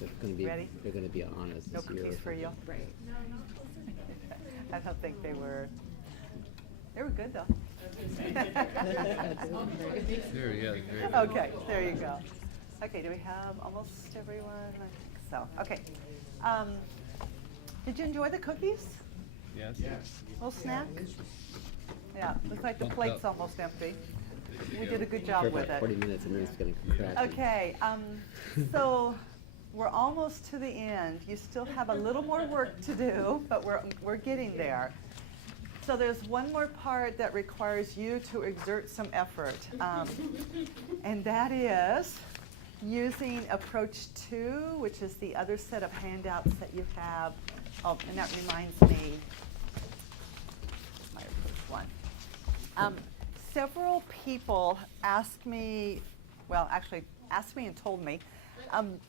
Ready? They're going to be honest No this year. cookies for you? Right. I don't think they were. They were good though. There, yeah, very good. Okay, there you go. Okay, do we have almost everyone? I think so. Okay. Did you enjoy the cookies? Yes? Little snack? Yeah, looks like the Pumped plate's up. almost empty. There We you did a go. good job For with about it. 40 minutes and then it's going to crash. Okay, so we're almost to the end. You still have a little more work to do, but we're getting there. So there's one more part that requires you to exert some effort, and that is using approach 2, which is the other set of handouts that you have. Oh, and that reminds me, my approach 1. Several people asked me, well, actually asked me and told me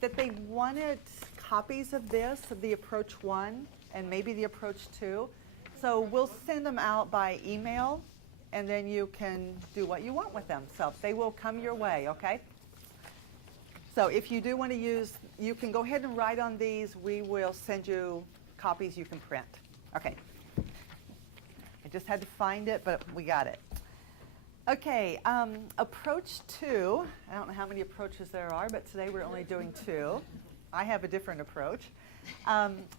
that they wanted copies of this, of the approach 1 and maybe the approach 2. So we'll send them out by email, and then you can do what you want with them. So they will come your way, okay? So if you do want to use, you can go ahead and write on these. We will send you copies you can print. Okay. I just had to find it, but we got it. Okay, approach 2. I don't know how many approaches there are, but today we're only doing 2. I have a different approach.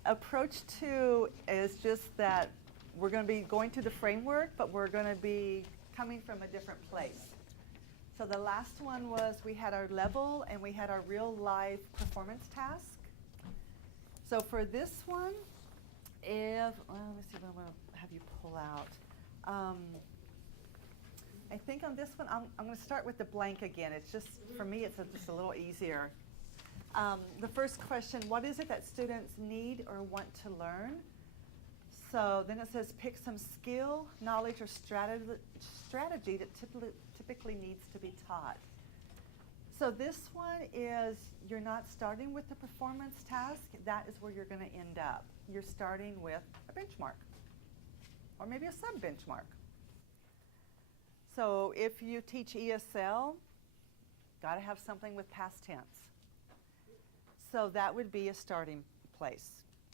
Approach 2 is just that we're going to be going to the framework, but we're going to be coming from a different place. So the last one was we had our level and we had our real life performance task. So for this one, let me see what I'm going to have you pull out. I think on this one, I'm going to start with the blank again. It's just, for me, it's just a little easier. The first question, what is it that students need or want to learn? So then it says pick some skill, knowledge, or strategy that typically needs to be taught. So this one is, you're not starting with the performance task. That is where you're going to end up. You're starting with a benchmark, or maybe a sub-benchmark. So if you teach ESL, got to have something with past tense. So that would be a starting place.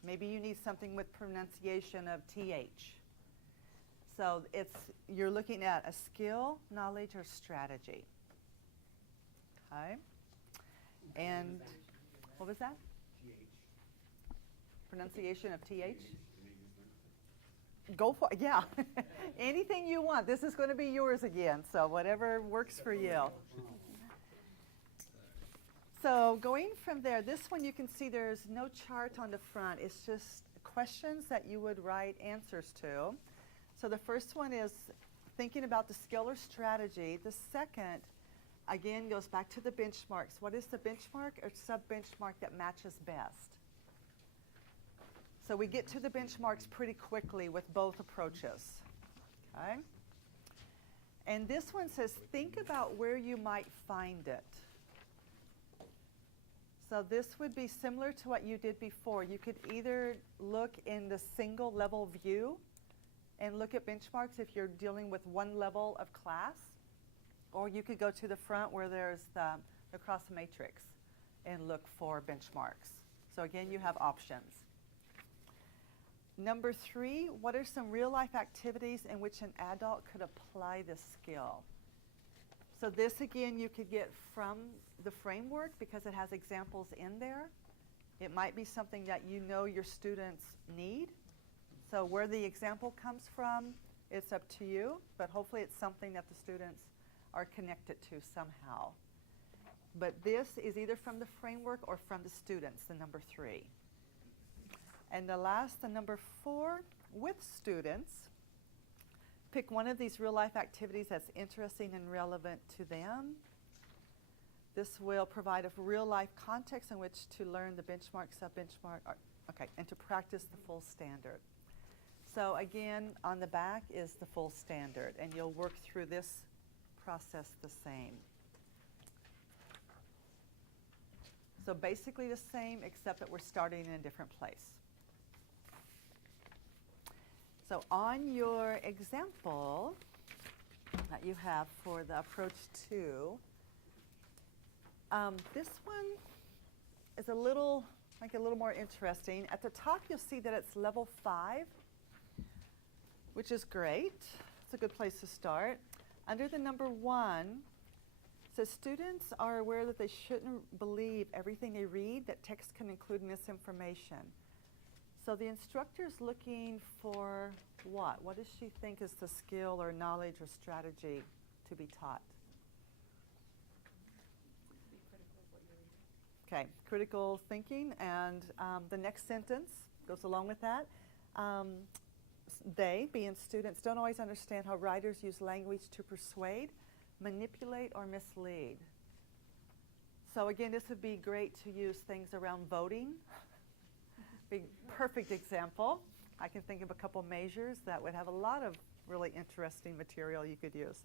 Maybe you need something with pronunciation of TH. So you're looking at a skill, knowledge, or strategy. Okay. And what was that? Pronunciation of TH? Go for it, yeah. Anything you want. This is going to be yours again, so whatever works for you. So going from there, this one you can see there's no chart on the front. It's just questions that you would write answers to. So the first one is thinking about the skill or strategy. The second, again, goes back to the benchmarks. What is the benchmark or sub-benchmark that matches best? So we get to the benchmarks pretty quickly with both approaches. Okay? And this one says, think about where you might find it. So this would be similar to what you did before. You could either look in the single level view and look at benchmarks if you're dealing with one level of class, or you could go to the front where there's the cross matrix and look for benchmarks. So again, you have options. Number 3, what are some real life activities in which an adult could apply this skill? So this, again, you could get from the framework because it has examples in there. It might be something that you know your students need. So where the example comes from, it's up to you, but hopefully it's something that the students are connected to somehow. But this is either from the framework or from the students, the number 3. And the last, the number 4, with students, pick one of these real-life activities that's interesting and relevant to them. This will provide a real-life context in which to learn the benchmark, sub-benchmark, and to practice the full standard. So again, on the back is the full standard, and you'll work through this process the same. So basically the same, except that we're starting in a different place. So on your example that you have for the approach 2, this one, is a little more interesting. At the top, you'll see that it's level 5, which is great. It's a good place to start. Under the number 1, it says students are aware that they shouldn't believe everything they read, that text can include misinformation. So the instructor is looking for what? What does she think is the skill or knowledge or strategy to be taught? Be critical of what you're reading. Okay, critical thinking, and the next sentence goes along with that. They, being students, don't always understand how writers use language to persuade, manipulate, or mislead. So again, this would be great to use things around voting. Be perfect example. I can think of a couple measures that would have a lot of really interesting material you could use.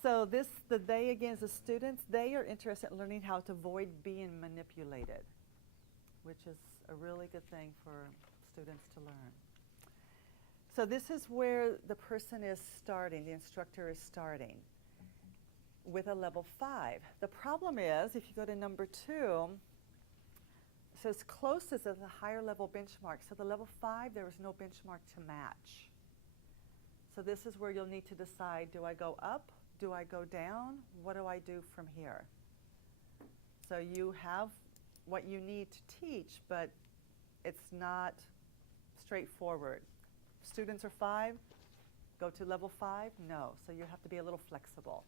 So the they again is the students. They are interested in learning how to avoid being manipulated, which is a really good thing for students to learn. So this is where the person is starting, the instructor is starting with a level 5. The problem is, if you go to number 2, it says closest is a higher level benchmark. So the level 5, there is no benchmark to match. So this is where you'll need to decide, do I go up? Do I go down? What do I do from here? So you have what you need to teach, but it's not straightforward. Students are 5, go to level 5? No, so you have to be a little flexible.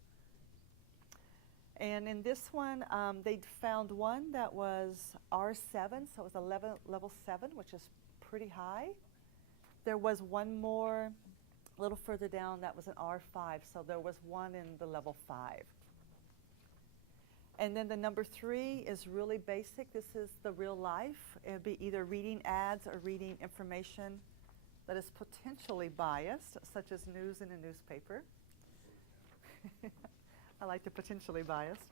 And in this one, they found one that was R7, so it was a level 7, which is pretty high. There was one more a little further down that was an R5, so there was one in the level 5. And then the number 3 is really basic. This is the real life. It would be either reading ads or reading information that is potentially biased, such as news in a newspaper. I like the potentially biased.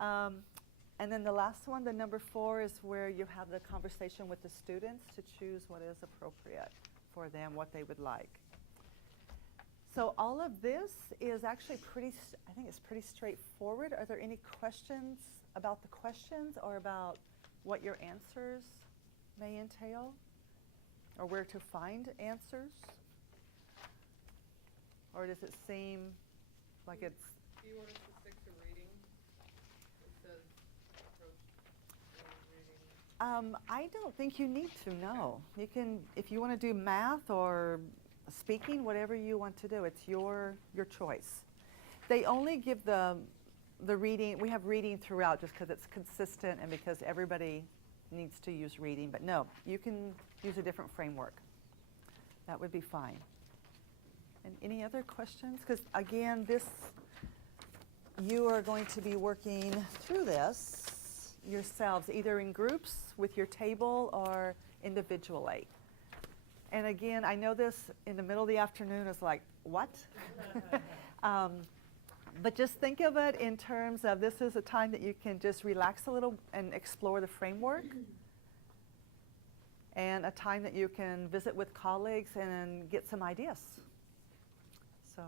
And then the last one, the number 4, is where you have the conversation with the students to choose what is appropriate for them, what they would like. So all of this is actually I think it's pretty straightforward. Are there any questions about the questions or about what your answers may entail? Or where to find answers? Or does it seem like it's... Do you want us to stick to reading? It says approach reading. I don't think you need to, no. You can, if you want to do math or speaking, whatever you want to do, it's your choice. They only give the reading, we have reading throughout just because it's consistent and because everybody needs to use reading, but no, you can use a different framework. That would be fine. And any other questions? Because again, you are going to be working through this yourselves, either in groups with your table or individually. And again, I know this in the middle of the afternoon is like, what? But just think of it in terms of this is a time that you can just relax a little and explore the framework, and a time that you can visit with colleagues and get some ideas. So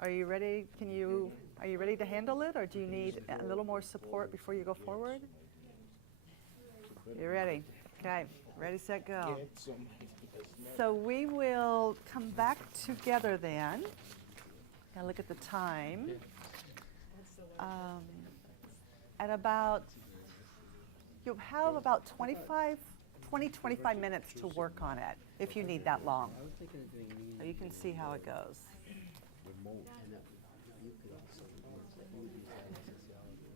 are you ready? Are you ready to handle it, or do you need a little more support before you go forward? You ready? Okay, ready, set, go. So we will come back together then. Gotta look at the time. At about, you'll have about 20, 25 minutes to work on it, if you need that long. I was thinking of doing meetings. So you can see how it goes. Remote, and that you could also use that sociology.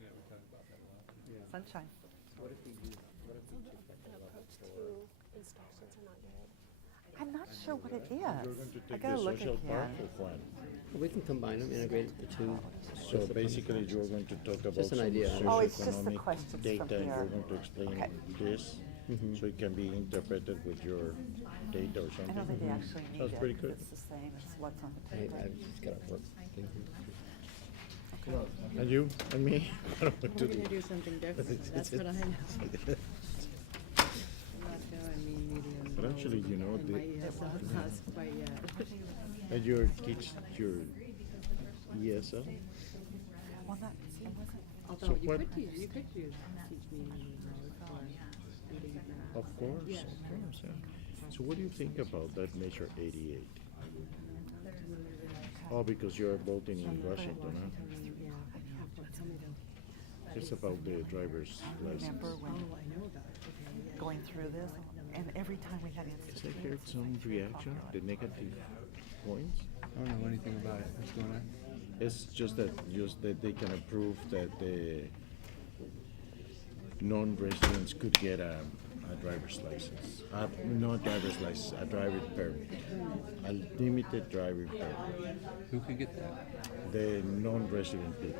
Yeah, we talked about that a lot. Yeah. Sunshine. What if we took that The level approach to 4? instructions are not good. I'm not sure what it You're going is. to I take gotta the look social part again. or what? We can combine them, integrate the two. So basically, you're going to talk about Just an some idea. Oh, it's just the socioeconomic questions data, from and here. you're going to explain Okay. this, so it can be interpreted with your data or I something. don't think they actually need Sounds it. pretty good. It's the same as what's on the I, paper. I've just got to work. And you and me, I don't know what to We're do. gonna do something different, that's what I know. I'm not going medium. But actually, you know, And my ESL class quite yet. And your teach your ESL? Well, it wasn't Although you what- could teach media mode for reading and math. Of course, Yeah. yeah. So what do you think about that measure 88? Oh, because you're voting in Washington, huh? Yeah. Tell me though. It's about the driver's license. Remember when Oh, I know about it. Okay, yeah. going through this, and every time we had Has I incidents. heard some reaction, the negative points? I don't know anything about it. What's going on? It's just that they can approve that the non-residents could get a driver's license. Not driver's license, a driving permit. A limited driving permit. Who could get that? The non-resident people.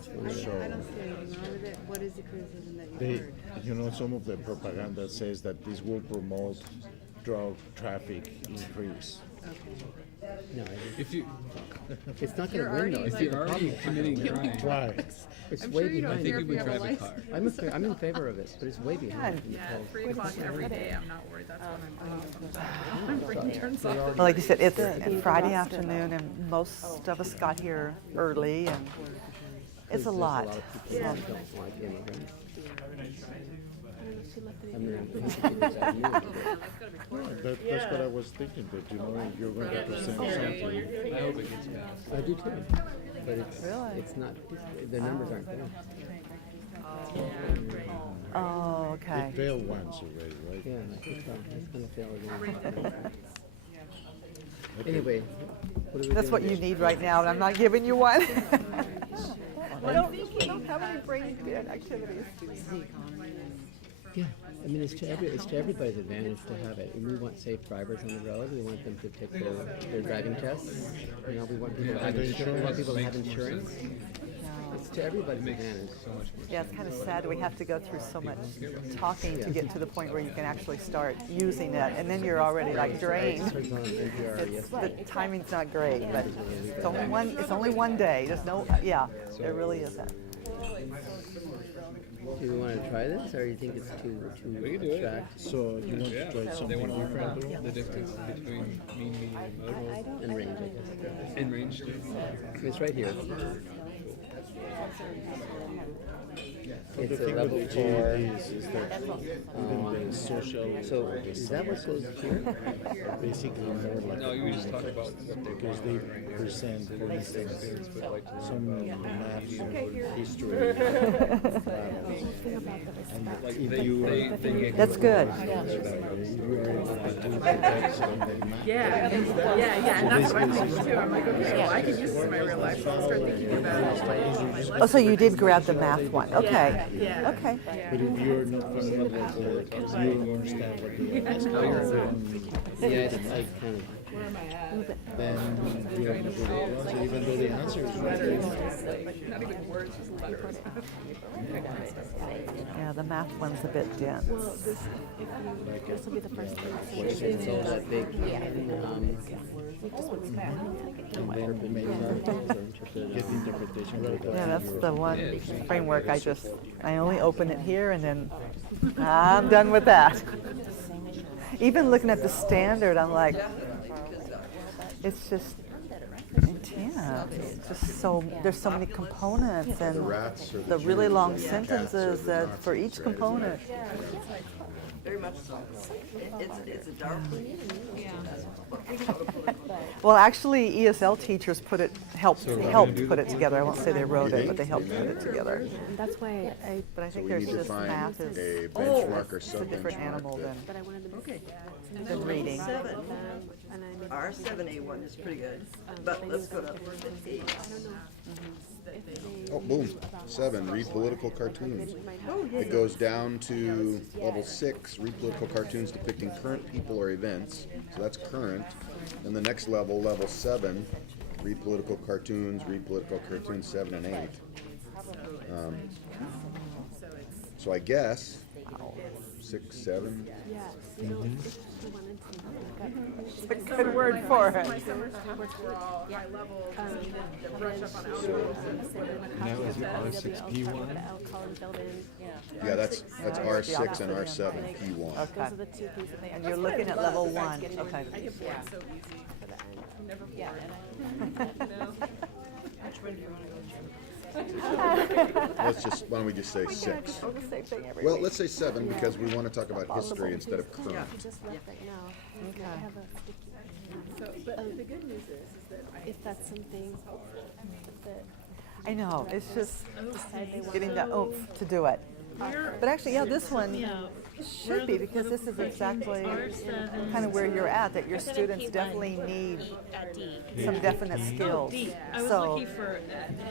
So I don't see anything wrong with it. What is the criticism that you they, heard? you know, some of the propaganda says that this will promote drug traffic increase. No, If you it's not You're gonna win though. already, It's if the you're already committing crime, Why? It's I'm way sure you don't behind. I think care you if would you have a drive a license. car. I'm in favor of it, but it's way behind. Yeah, 3 o'clock every day, I'm not worried, that's when I'm bringing turns off. Well, like you said, it's Friday afternoon, and most of us got here early, and it's a lot. There's a lot of people that don't like immigrants. I mean, I think it's that new. That's what I was thinking, that you know, you're going to present something. I hope it gets passed. I do too, but Really? it's not, the numbers aren't there. Oh, okay. It failed once already, right? Yeah, I think so. It's gonna fail again. Anyway, what are we That's doing what you next? need right now, and I'm not giving you one. I don't have any brain dead activities. Yeah, I mean, it's to everybody's advantage to have it. And we want safe drivers on the road. We want them to take their driving tests. You know, we want people to have the insurance. We want people to have Makes more insurance. sense. It's to everybody's Makes advantage. so much more Yeah, it's kind of sad we have to go through so much talking to get to the point where you can actually start using it, and then you're already like I drained. was on NPR It's, yesterday. the timing's not great, but it's only one day. There's no, yeah, there really isn't. Do we want to try this, or you think it's too We can do it. abstract So you want to try They something want to work out different? the difference between mean, medium, modal, and range? I guess. and range too. It's right here. But the It's a thing level with 4. GEDs is that even the social, So is that what goes here? basically more like No, you just talk about what they because they present, for instance, some maps or history. like If they, you they, are- they get That's good. you are able to do that on the map. Yeah, and that's what I'm thinking too, I'm like, okay, well, I could use this in my real life, so I'll start thinking about it, like, Oh, so you did grab the math one, okay. Yeah. Okay. But if you're not familiar with it, you don't understand what you're asking. Yeah, it's like kind of. Then you have to go to the answer, even though the answer is right there. not even words, just letters. Yeah, the math one's a bit dense. This will be the first thing. It's all that big. And then maybe Get the interpretation right Yeah, there. that's the one framework I only open it here and then I'm done with that. Even looking at the standard, I'm like, it's just intense. It's just so, there's so many components and the really long sentences that for each component. Very much so. It's a dark one. Well, actually, ESL teachers helped put it together. I won't say they wrote it, but they helped put it together. And that's why But I think we there's need to just find math is a benchmark or it's a different sub-benchmark animal that- than I wanted to than reading. Seven. and I made Our 7A1 is pretty good, but let's go to 8. Oh, boom, 7, read political cartoons. It goes down to level 6, read political cartoons depicting current people or events. So that's current. And the next level, level 7, read political cartoons 7 and 8. So I guess 6, 7. Good word for it. My summer students were all high level, just needed to brush up on algorithms. And that was your R6P1? Yeah, that's R6 and R7, P1. Okay. And you're looking at level 1. Okay. I get bored so easy. I'm never bored. No. Which one do you want to go to? Let's just, why don't we just say 6? The same thing every Well, let's say 7 because we want to talk about history instead of current. Just let that know. Okay. I have a sticky. So, but the good news is that If that's something that I know, it's just decide they want. getting the oomph to do it. But actually, yeah, this one should be, because this is exactly kind of where you're at, that your students definitely need some definite skills. I was So, looking for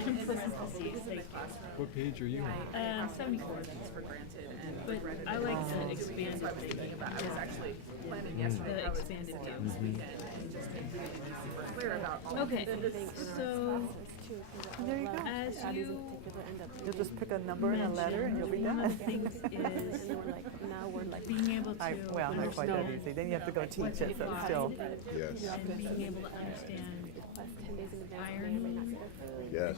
consistency sake class. What page are you on? 74. for granted and But I like the expanded I was thinking about, I was actually planning yesterday, the I was expanded going view. this weekend and just being super clear about all Okay, so there you go. as you, You'll just pick a number and a letter and you'll be one done. of the things is Now we're like. being able to Well, not quite that easy. Then you have to go teach it, so still. Yes, being able to understand 10 days in advance, may or may not get their food. yes.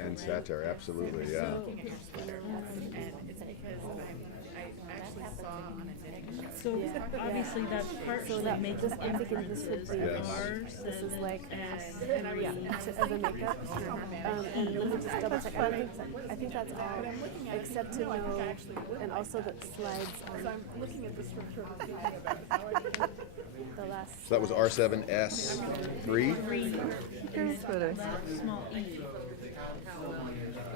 And satire, absolutely, yeah. looking at your sweater, and it's because I actually saw on a knitting show. so obviously that's partially that- making this- I'm thinking this would be- Yes. This is like, and as a makeup. And let me just double check. I think that's all, except to know, and also the slides So on I'm looking at the structure of thinking about how I can the last. So that was R7S3? small e.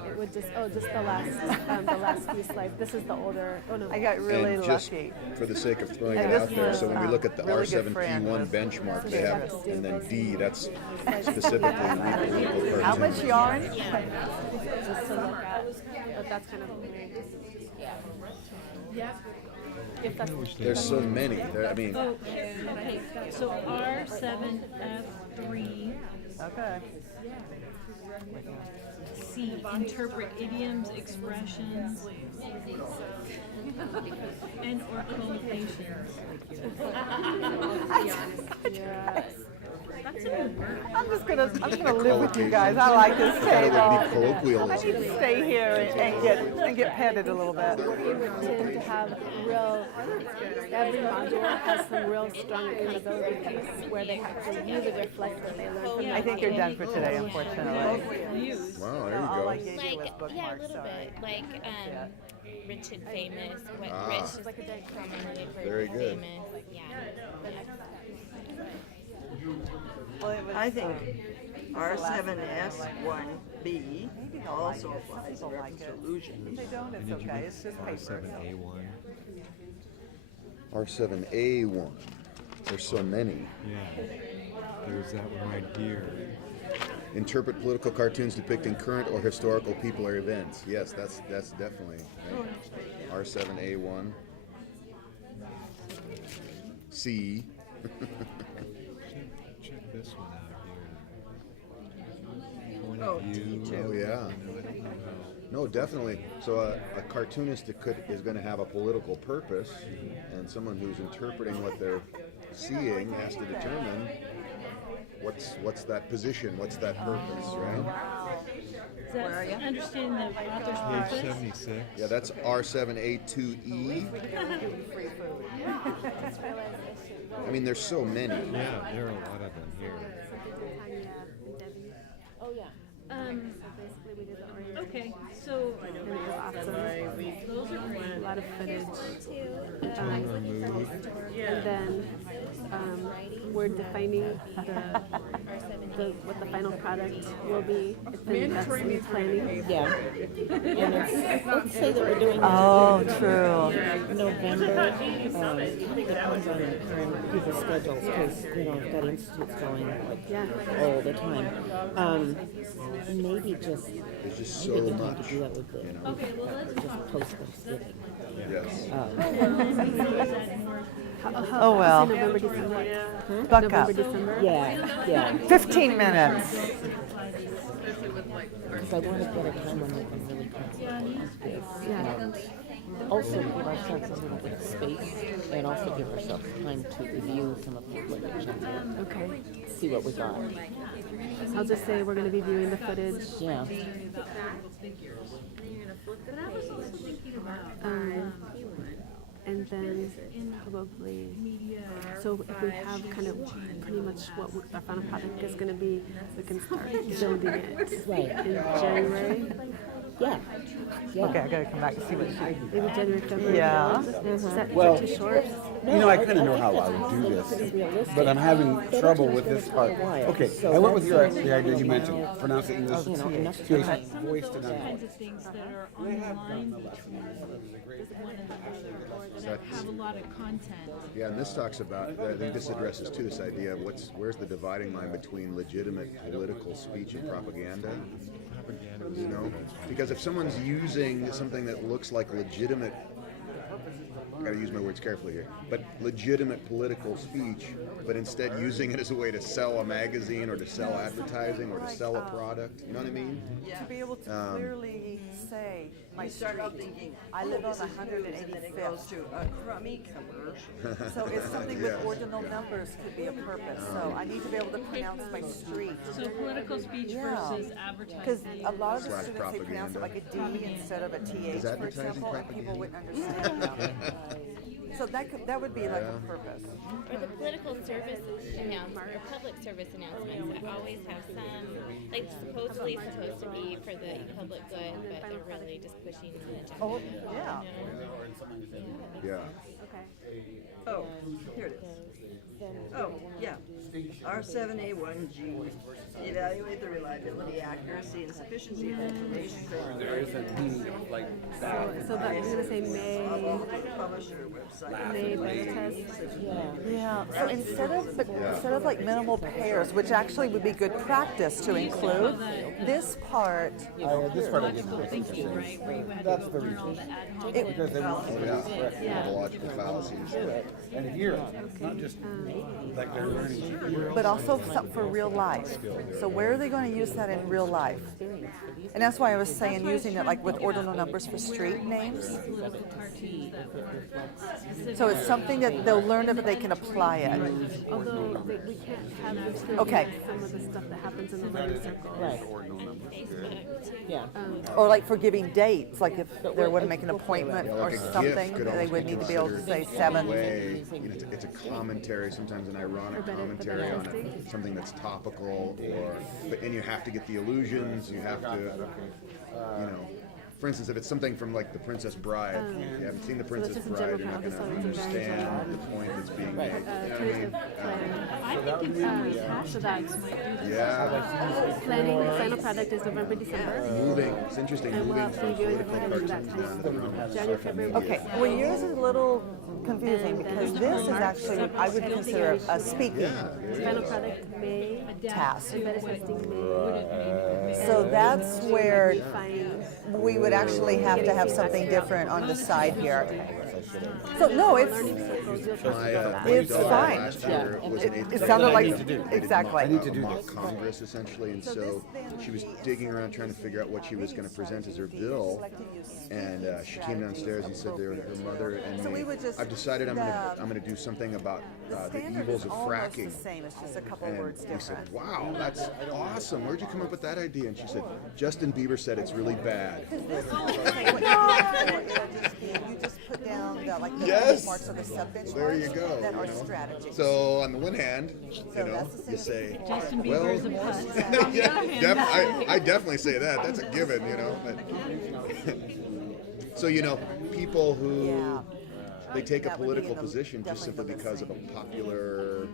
It would just, just the last few slides. This is the older, oh no. I got really And just lucky. for the sake of throwing And it this out there, was, so when we look at the really good friend R7P1 was benchmark, they Sarah's have, and then D, that's specifically reproducible How much cartoons. yarn? Just to look at, but that's kind of. Yeah. If that's. There's so many, I mean, Oh, okay, so R7F3 Okay. C, interpret idioms, expressions, and or collocations. Yeah. That's a good word. I'm just gonna live with you guys. I like this thought it would table. be colloquialism. Stay here and get petted a little bit. Working with Tim to have real, every module has some real strong accountability piece where they have to really reflect what they learned from I think you're done for today, unfortunately. Wow, there All I you go. gave you was Yeah, a bookmarks, little sorry. bit. Like, Rich and Famous. What Ah. Rich is commonly referred Very to good. famous. Yeah. Well, it was, I think R7S1B also applies People to like it. illusion. If they don't, it's okay. It's just paper. R7A1? R7A1, there's so many. Yeah. There's that one right here. Interpret political cartoons depicting current or historical people or events. Yes, that's definitely right. R7A1. C. Check this one out here. Point of view. Oh yeah. No, definitely. So a cartoonist is going to have a political purpose, and someone who's interpreting what they're seeing has to determine what's that position, what's that purpose, right? Is that understanding the author's Page purpose? 76. Yeah, that's R7A2E. I mean, there's so many. Yeah, there are a lot of them here. Oh, yeah. Basically, we did the orientation. Okay, so And it was awesome. those are great. A lot of footage. Remove. And then we're defining what the final product will be. Then that's in planning. Yeah. Let's say that we're doing Oh, true. November. Depends on current people's schedules because, we've got institutes going like Yeah. all the time. Maybe just, There's just I so think we have much. to do that with the, Okay, well, let's just post Thanksgiving. Yes. Oh, well. November, December. Buck November, up. December. Yeah. 15 minutes. Because I want to get a time when we can really concentrate on this. Yeah. Also give ourselves a little bit of space and also give ourselves time to review some of the footage and Okay. see what we got. I'll just say we're going to be viewing the footage. Yeah. And and then probably, so if we have kind of pretty much what our final product is going to be, we can start building it Right. in January. Yeah. Yeah. Okay, I gotta come back and see what she. Maybe January, February. Yeah. Is that Well, too short? You know, I kind of know how I would do this, but I'm having trouble with this part. Okay, I went with the idea you mentioned, pronounce the English TH, voice to non Kinds of things that are on the line between one and the other, that have a lot of content. Yeah, and this talks about, I think this addresses too this idea of where's the dividing line between legitimate political speech and propaganda? You know, because if someone's using something that looks like legitimate, I gotta use my words carefully here, but legitimate political speech, but instead using it as a way to sell a magazine or to sell advertising or to sell a product, you know what I mean? To be able to clearly say, my street, I live on 185th. to a crummy commercial. So it's something with Yes. ordinal numbers could be a purpose, so I need to be able to pronounce my street. So political speech Yeah. versus Because advertising. a lot of the Slash students, they pronounce it like a D instead of a TH, for advertising example, and people propaganda? wouldn't understand that. So that would be like a purpose. Or the political service announcement or public service announcements that always have some, like supposedly supposed to be for the public good, but they're really just pushing an agenda. Oh, yeah. Yeah. Okay. Oh, here it is. Oh, yeah. R7A1G. Evaluate the reliability, accuracy, and sufficiency of information. There isn't any, like, So that you're gonna say May, Publisher website. May beta test. Yeah, so instead of like minimal pairs, which actually would be good practice to include, this part, this part I didn't Thinking, right, where you had to That's go the learn all reason. the ad hoc. Because they want you to correct Methodological fallacies. and here, not just like they're learning here. but also some for real life. So where are they going to use that in real life? And that's why I was saying using it like with ordinal numbers for street names. Political cartoons that were So it's something that they'll learn it, but they can apply it. Although we can't have this thing Okay. like some of the stuff that happens in the learning circles. Right. Yeah. Or like for giving dates, like if they want to make an appointment or Like a something, GIF could they almost would be need to be able to considered say in a 7. way, you know, it's a commentary, sometimes an ironic commentary on something that's topical, and you have to get the allusions, you have to, you know. For instance, if it's something from like The Princess Bride, if you haven't seen The Princess just a Bride, general you're not going to practice, so it's a very understand the point that's being made. You know what I Tentative mean? plan. I think it's So that's Yeah, planning, the final product is November, December. moving. It's interesting And we'll moving have from to do it political at that cartoons down to time. the January, February. Okay, well yours is a little confusing because this is actually, I would consider a speaking Final product May, task. and beta testing May. So that's where Fine. we would actually have to have something different on the side here. So no, it's My It's daughter fine. last year was an eighth it grade. sounded I like need to do. exactly. I need to A do mock this. Congress essentially, and so she was digging around trying to figure out what she was going to present as her bill, and she came downstairs and said to her mother and So we me, would just- "I've decided I'm going to do something about The the standard evils is of almost fracking." the same. It's just a couple And words we said, different. "Wow, that's awesome! Where'd you come up with that idea?" And she said, "Justin Bieber said it's really bad." You just put down the, like the Yes. benchmarks or the sub-benchmarks There you go. that you are know. strategies. So on the one hand, you know, that's the you same say, Justin well, Bieber's a puss. yeah, I definitely say that. That's a given, you know. But so you know, people who Yeah. they take a That would be political in the- position just simply definitely because of a popular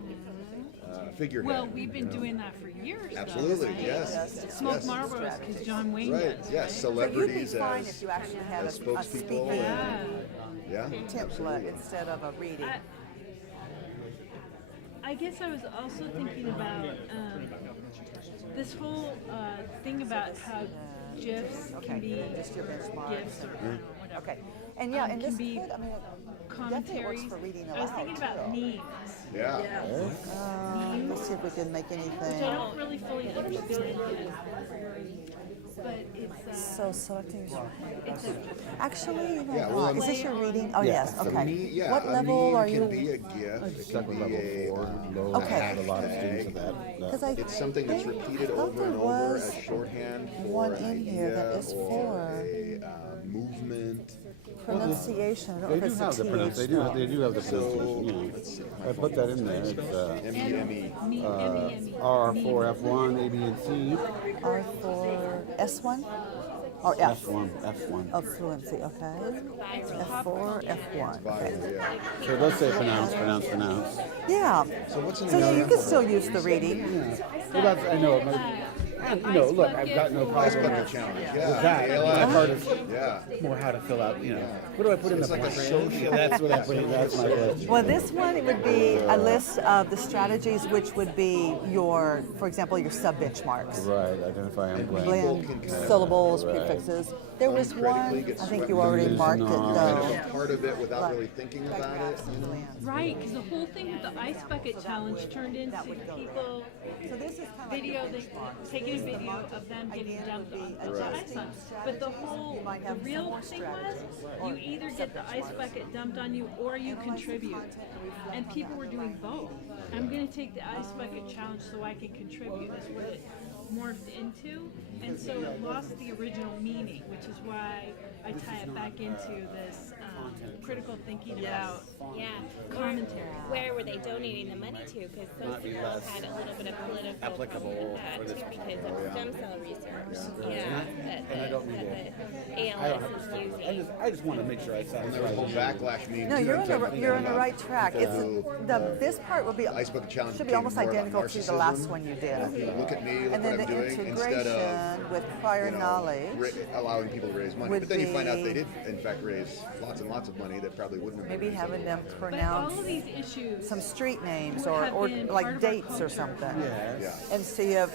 figurehead. Well, we've been you know. doing that for years. though, Absolutely, right? yes. Smoke yes. Marlboros because John Wayne Right. does. Yes. So you'd be Celebrities fine if as you actually had as a spokespeople. speaking Yeah. template instead of a reading. I guess I was also thinking about this whole thing about how GIFs can be Just your benchmarks. GIFs or whatever. Okay, and yeah, and can this be could, I mean, definitely works commentaries. for reading I was aloud thinking about too. memes, Yeah. Let's see if we can make which I anything. don't really fully understand yet. But it's So selecting. it's a Actually, you know, Yeah, well, is this your reading? Oh, Yeah. yes, A okay. yeah, What a level meme are can you? be a GIF. It can Second be level a 4, low. Okay. I had a lot of students of that. Because I It's something that's repeated thought over there and over was as shorthand for one an in here that idea is or for- a movement. pronunciation. I don't They know if do it's have the a pronunciation. TH, They do have the pronunciation. I put that in there. It's R4F1, A, B, and C. R for S1 or F? F1. Of fluency, okay. F4, F1. Okay. So let's say pronounce. Yeah. So what's in So the you can still use the reading. Yeah. Well, that's, I know. And, look, I've got no Ice problem bucket with challenge. with Yeah. that. The part is Yeah. more how to fill out, what do I put in the like a box? social- That's what I put in, that's my question. Well, this one, it would be a list of the strategies which would be your, for example, your sub-benchmarks. Right, identify and blend. Blend, syllables, Right. prefixes. There was Uncritically one, get I think swept you already in. marked it No. Kind though. of a part of it without really thinking about it. Right, because the whole thing with the ice bucket challenge turned into people So this is kind of video, taking a video of them getting dumped on the ice on. But the real thing was, you either get the ice bucket dumped on you or you contribute. And people were doing both. I'm gonna take the ice bucket challenge so I can contribute, is what it morphed into. And so it lost the original meaning, which is why I tie it back into this critical thinking about Yeah. commentary. Where were they donating the money to? Because some people had a little bit of political applicable problem with that for this too, because of stem cell research. Yeah, that And I don't need the I ALS don't is have, using. I just want to make sure I And there was satisfy a whole you. backlash meeting. No, too, you're on the about right track. It's the this part will be Ice bucket challenge should be became almost more about identical to the narcissism. last one you did. Look at me, look And what then I'm the doing, instead integration of with prior you know, knowledge. allowing people to raise money. would But then you find out be- they did, in fact, raise lots and lots of money that probably wouldn't have been Maybe raised having them otherwise. But all pronounce of these issues some street names would or have been part like of our dates or culture something. Yeah. And see if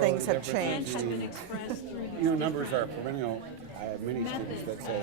things have and changed. have been expressed through these Numbers are perennial. I have many students that say,